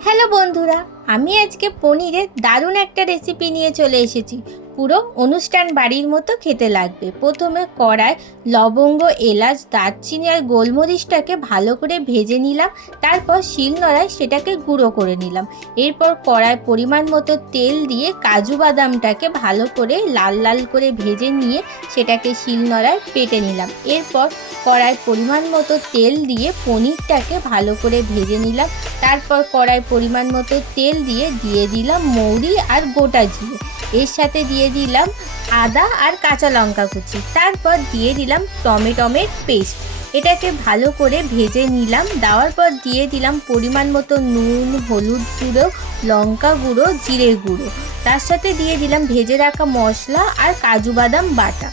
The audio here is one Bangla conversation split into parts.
হ্যালো বন্ধুরা আমি আজকে পনিরের দারুণ একটা রেসিপি নিয়ে চলে এসেছি। পুরো অনুষ্ঠান বাড়ির মতো খেতে লাগবে। প্রথমে কড়ায় লবঙ্গ, এলাচ, দারচিনি আর গোলমরিচটাকে ভালো করে ভেজে নিলাম, তারপর শিলনোড়ায় সেটাকে গুঁড়ো করে নিলাম। এরপর কড়ায় পরিমাণ মতো তেল দিয়ে কাজু বাদামটাকে ভালো করে লাল লাল করে ভেজে নিয়ে সেটাকে শিলনোড়ায় পেটে নিলাম। এরপর কড়ায় পরিমাণ মতো তেল দিয়ে পনিরটাকে ভালো করে ভেজে নিলাম। তারপর কড়ায় পরিমাণ মতো তেল দিয়ে দিয়ে দিলাম মৌরি আর গোটা জিরে। এর সাথে দিয়ে দিলাম আদা আর কাঁচা লঙ্কা কুচি। তারপর দিয়ে দিলাম টমেটমের পেস্ট। এটাকে ভালো করে ভেজে নিলাম। দেওয়ার পর দিয়ে দিলাম পরিমাণ মতো নুন, হলুদ গুঁড়ো, লঙ্কা গুঁড়ো, জিরে গুঁড়ো। তার সাথে দিয়ে দিলাম ভেজে রাখা মশলা আর কাজু বাদাম বাটা।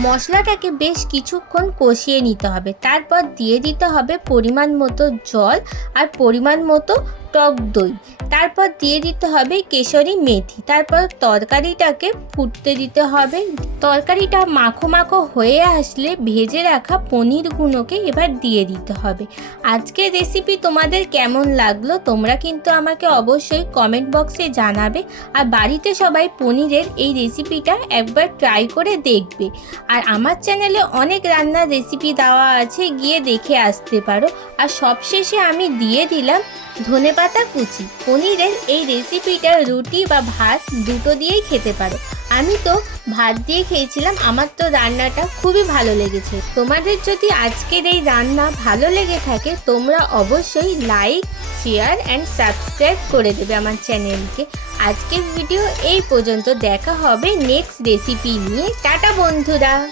মশলাটাকে বেশ কিছুক্ষণ কষিয়ে নিতে হবে। তারপর দিয়ে দিতে হবে পরিমাণ মতো জল আর পরিমাণ মতো টক দই। তারপর দিয়ে দিতে হবে কেশরি মেথি। তারপর তরকারিটাকে ফুটতে দিতে হবে। তরকারিটা মাখো মাখো হয়ে আসলে ভেজে রাখা পনিরগুলোকে এবার দিয়ে দিতে হবে। আজকের রেসিপি তোমাদের কেমন লাগল তোমরা কিন্তু আমাকে অবশ্যই কমেন্ট বক্সে জানাবে আর বাড়িতে সবাই পনিরের এই রেসিপিটা একবার ট্রাই করে দেখবে। আর আমার চ্যানেলে অনেক রান্নার রেসিপি দেওয়া আছে, গিয়ে দেখে আসতে পারো। আর সবশেষে আমি দিয়ে দিলাম ধনেপাতা কুচি। পনিরের এই রেসিপিটা রুটি বা ভাত দুটো দিয়েই খেতে পারো। আমি তো ভাত দিয়ে খেয়েছিলাম, আমার তো রান্নাটা খুবই ভালো লেগেছে। তোমাদের যদি আজকের এই রান্না ভালো লেগে থাকে, তোমরা অবশ্যই লাইক শেয়ার অ্যান্ড সাবস্ক্রাইব করে দেবে আমার চ্যানেলকে। আজকের ভিডিও এই পর্যন্ত। দেখা হবে নেক্সট রেসিপি নিয়ে। টাটা বন্ধুরা!